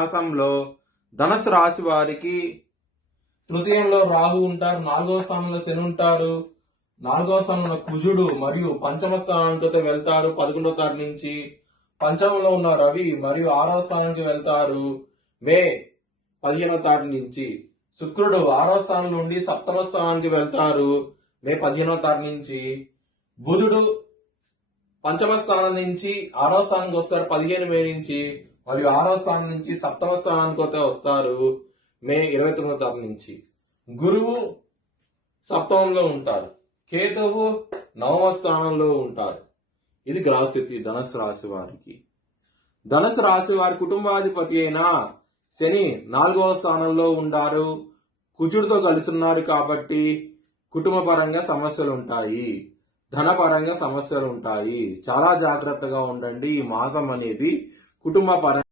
మాసంలో ధనుసు రాశి వారికి తృతీయంలో రాహు ఉంటారు, 4వ స్థానంలో శని ఉంటారు, 4వ స్థానంలో కుజుడు మరియు పంచమ స్థానానికి వెళ్తారు 11వ తారీఖు నుంచి. పంచమంలో ఉన్న రవి మరియు 6వ స్థానానికి వెళ్తారు మే 15వ తారీఖు నుంచి. శుక్రుడు 6వ స్థానం నుండి 7వ స్థానానికి వెళ్తారు మే 15వ తారీఖు నుంచి. బుధుడు పంచమ స్థానం నుంచి 6వ స్థానానికి వస్తారు 15 మే నుంచి, మరియు 6వ స్థానం నుంచి 7వ స్థానానికి వస్తారు మే 29వ తారీఖు నుంచి. గురువు సప్తమంలో ఉంటారు, కేతువు 9వ స్థానంలో ఉంటారు. ఇది గ్రహస్థితి ధనుసు రాశి వారికి. ధనుసు రాశి వారి కుటుంబాధిపతి అయిన శని 4వ స్థానంలో ఉంటారు, కుజుడితో కలిసి ఉన్నారు కాబట్టి కుటుంబ పరంగా సమస్యలు ఉంటాయి, ధనపరంగా సమస్యలు ఉంటాయి. చాలా జాగ్రత్తగా ఉండండి. ఈ మాసం అనేది కుటుంబ పరంగా